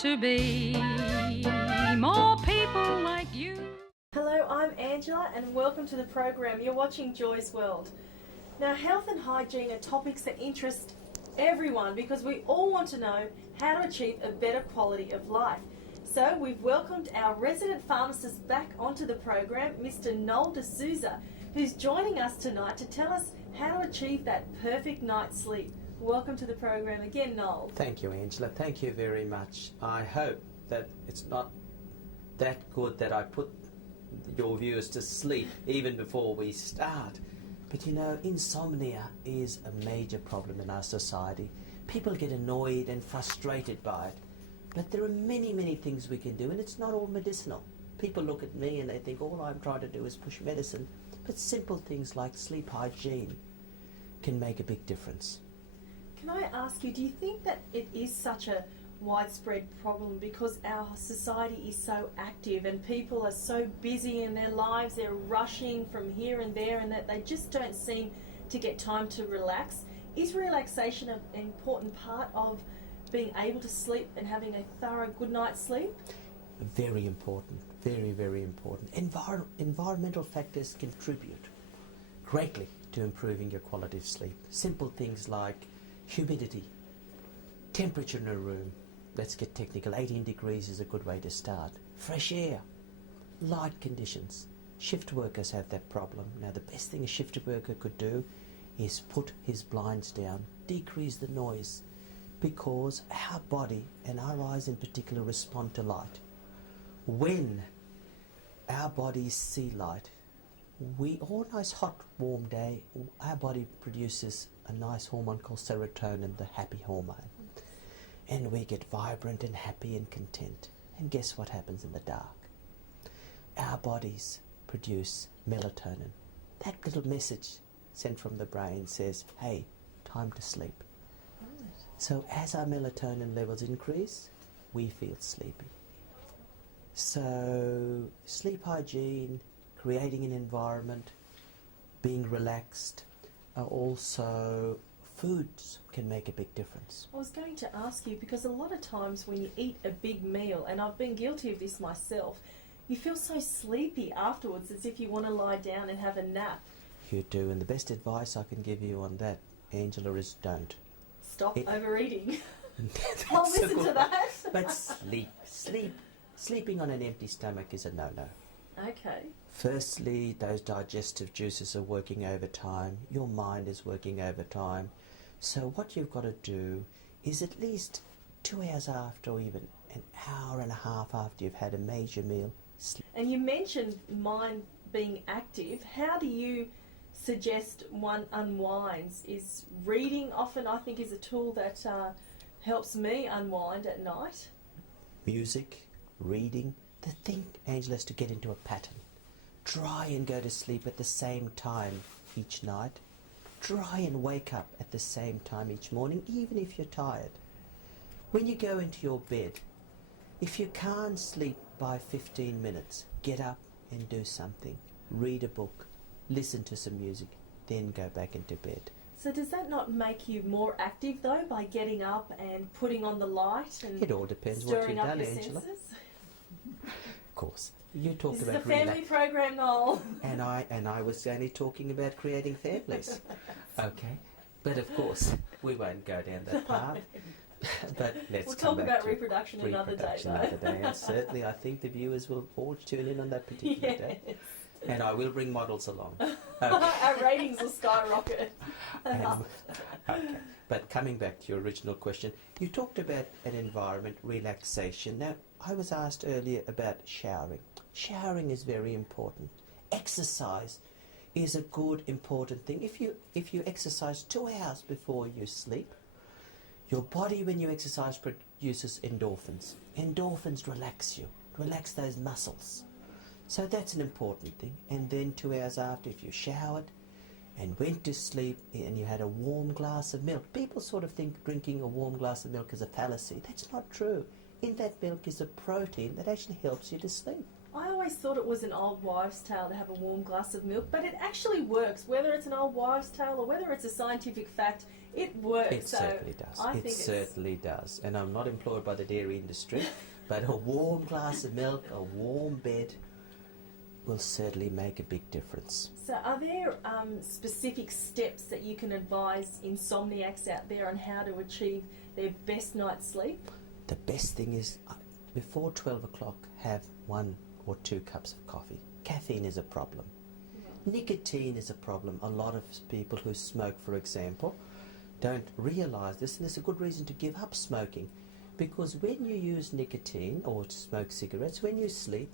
to be more people like you. Hello, I'm Angela and welcome to the program. You're watching Joy's World. Now, health and hygiene are topics that interest everyone because we all want to know how to achieve a better quality of life. So we've welcomed our resident pharmacist back onto the program, Mr. Noel D'Souza, who's joining us tonight to tell us how to achieve that perfect night's sleep. Welcome to the program again, Noel. Thank you, Angela. Thank you very much. I hope that it's not that good that I put your viewers to sleep even before we start. But you know, insomnia is a major problem in our society. People get annoyed and frustrated by it. But there are many, many things we can do, and it's not all medicinal. People look at me and they think all I'm trying to do is push medicine. But simple things like sleep hygiene can make a big difference. Can I ask you, do you think that it is such a widespread problem because our society is so active and people are so busy in their lives, they're rushing from here and there, and that they just don't seem to get time to relax? Is relaxation an important part of being able to sleep and having a thorough good night's sleep? Very important, very, very important. Environmental factors contribute greatly to improving your quality of sleep. Simple things like humidity, temperature in a room. Let's get technical. 18 degrees is a good way to start. Fresh air, light conditions. Shift workers have that problem. Now, the best thing a shift worker could do is put his blinds down, decrease the noise, because our body, and our eyes in particular, respond to light. When our bodies see light, on a nice hot warm day, our body produces a nice hormone called serotonin, the happy hormone. And we get vibrant and happy and content. And guess what happens in the dark? Our bodies produce melatonin. That little message sent from the brain says, hey, time to sleep. Right. So as our melatonin levels increase, we feel sleepy. So sleep hygiene, creating an environment, being relaxed, also foods can make a big difference. I was going to ask you, because a lot of times when you eat a big meal, and I've been guilty of this myself, you feel so sleepy afterwards, as if you want to lie down and have a nap. You do, and the best advice I can give you on that, Angela, is don't. Stop overeating. I'll listen to that. But sleeping on an empty stomach is a no-no. Okay. Firstly, those digestive juices are working overtime. Your mind is working overtime. So what you've got to do is at least 2 hours after, or even an hour and a half after you've had a major meal, sleep. And you mentioned mind being active. How do you suggest one unwinds? Is reading often, I think, is a tool that helps me unwind at night? Music, reading. The thing, Angela, is to get into a pattern. Try and go to sleep at the same time each night. Try and wake up at the same time each morning, even if you're tired. When you go into your bed, if you can't sleep by 15 minutes, get up and do something. Read a book, listen to some music, then go back into bed. So does that not make you more active, though, by getting up and putting on the light and it all depends what you've done, Angela. Senses? Of course. You talked this about is a family program, Noel. And I was only talking about creating families. Okay. But of course, we won't go down that path. But we'll talk about reproduction another day, though. And certainly I think the viewers will all tune in on that particular day. And I will bring models along. Okay. Our ratings will skyrocket. Okay. But coming back to your original question, you talked about an environment, relaxation. Now, I was asked earlier about showering. Showering is very important. Exercise is a good, important thing. If you exercise 2 hours before you sleep, your body, when you exercise, produces endorphins. Endorphins relax you, relax those muscles. So that's an important thing. And then 2 hours after, if you showered and went to sleep and you had a warm glass of milk, people sort of think drinking a warm glass of milk is a fallacy. That's not true. In that milk is a protein that actually helps you to sleep. I always thought it was an old wives' tale to have a warm glass of milk, but it actually works. Whether it's an old wives' tale or whether it's a scientific fact, it works. It certainly does. It certainly does. And I'm not employed by the dairy industry, but a warm glass of milk, a warm bed will certainly make a big difference. So are there specific steps that you can advise insomniacs out there on how to achieve their best night's sleep? The best thing is, before 12 o'clock, have 1 or 2 cups of coffee. Caffeine is a problem. Nicotine is a problem. A lot of people who smoke, for example, don't realise this, and it's a good reason to give up smoking, because when you use nicotine or smoke cigarettes, when you sleep,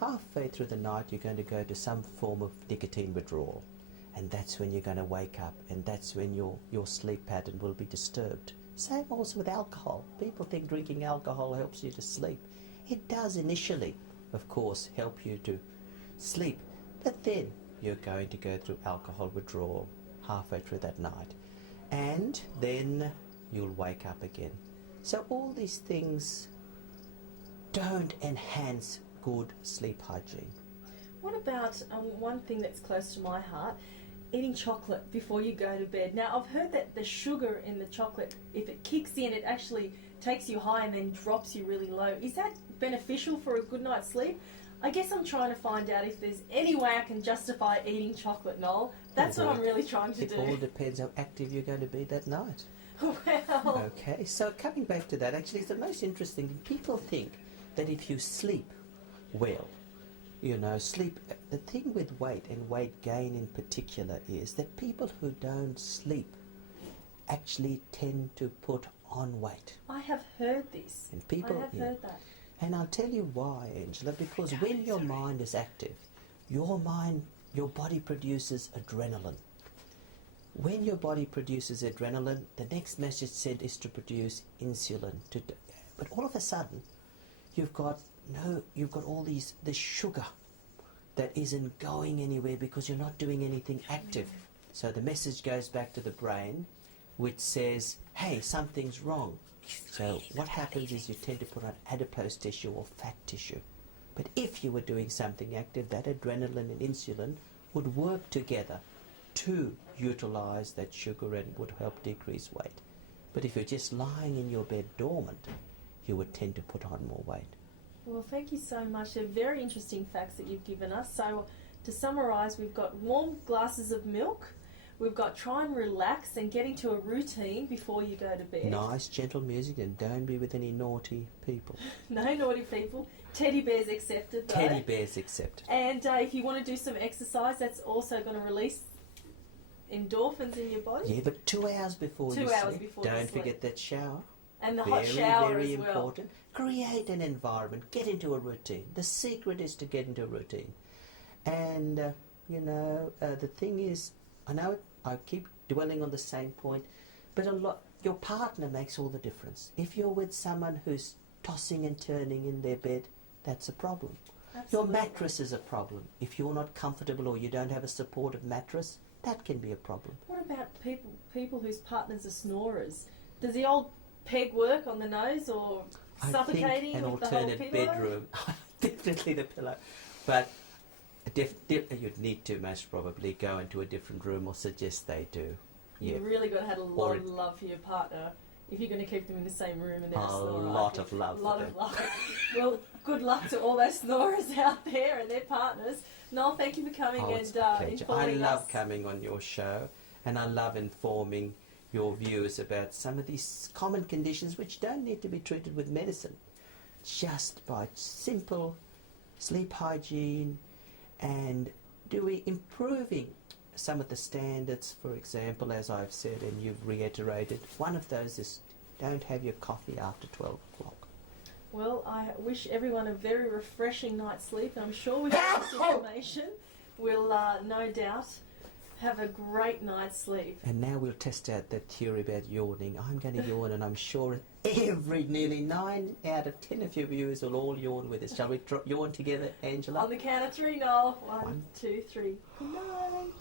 halfway through the night you're going to go to some form of nicotine withdrawal, and that's when you're going to wake up, and that's when your sleep pattern will be disturbed. Same also with alcohol. People think drinking alcohol helps you to sleep. It does initially, of course, help you to sleep, but then you're going to go through alcohol withdrawal halfway through that night, and then you'll wake up again. So all these things don't enhance good sleep hygiene. What about one thing that's close to my heart, eating chocolate before you go to bed? Now, I've heard that the sugar in the chocolate, if it kicks in, it actually takes you high and then drops you really low. Is that beneficial for a good night's sleep? I guess I'm trying to find out if there's any way I can justify eating chocolate, Noel. That's what I'm really trying to do. It all depends how active you're going to be that night. Well... Okay, so coming back to that, actually, it's the most interesting thing. People think that if you sleep well, the thing with weight and weight gain in particular is that people who don't sleep actually tend to put on weight. I have heard this. And people, I have heard that. And I'll tell you why, Angela, because when your mind is active, your body produces adrenaline. When your body produces adrenaline, the next message sent is to produce insulin. But all of a sudden, you've got all this sugar that isn't going anywhere because you're not doing anything active. So the message goes back to the brain, which says, hey, something's wrong. So what happens is you tend to put on adipose tissue or fat tissue. But if you were doing something active, that adrenaline and insulin would work together to utilize that sugar and would help decrease weight. But if you're just lying in your bed dormant, you would tend to put on more weight. Well, thank you so much. They're very interesting facts that you've given us. So to summarise, we've got warm glasses of milk. We've got try and relax and get into a routine before you go to bed. Nice, gentle music, and don't be with any naughty people. No naughty people. Teddy bears accepted, though. Teddy bears accepted. And if you want to do some exercise, that's also going to release endorphins in your body. Yeah, but 2 hours before you sleep. Don't forget that shower. And the hot shower very as well. Important. Create an environment. Get into a routine. The secret is to get into a routine. And, the thing is, I know I keep dwelling on the same point, but your partner makes all the difference. If you're with someone who's tossing and turning in their bed, that's a problem. Absolutely. Your mattress is a problem. If you're not comfortable or you don't have a supportive mattress, that can be a problem. What about people whose partners are snorers? Does the old peg work on the nose, or suffocating with the whole pillow? An alternate bedroom. Definitely the pillow. But you'd need to most probably go into a different room or suggest they do. You really got to have a lot of love for your partner if you're going to keep them in the same room and they're a snorer. A lot of love. Well, good luck to all those snorers out there and their partners. Noel, thank you for coming and informing us. I love coming on your show, and I love informing your viewers about some of these common conditions which don't need to be treated with medicine. Just by simple sleep hygiene and improving some of the standards, for example, as I've said and you've reiterated. One of those is don't have your coffee after 12 o'clock. Well, I wish everyone a very refreshing night's sleep. I'm sure with this information we'll no doubt have a great night's sleep. And now we'll test out that theory about yawning. I'm going to yawn, and I'm sure nearly 9 out of 10 of your viewers will all yawn with us. Shall we yawn together, Angela? On the count of 3, Noel. 1, 2, 3. Good night.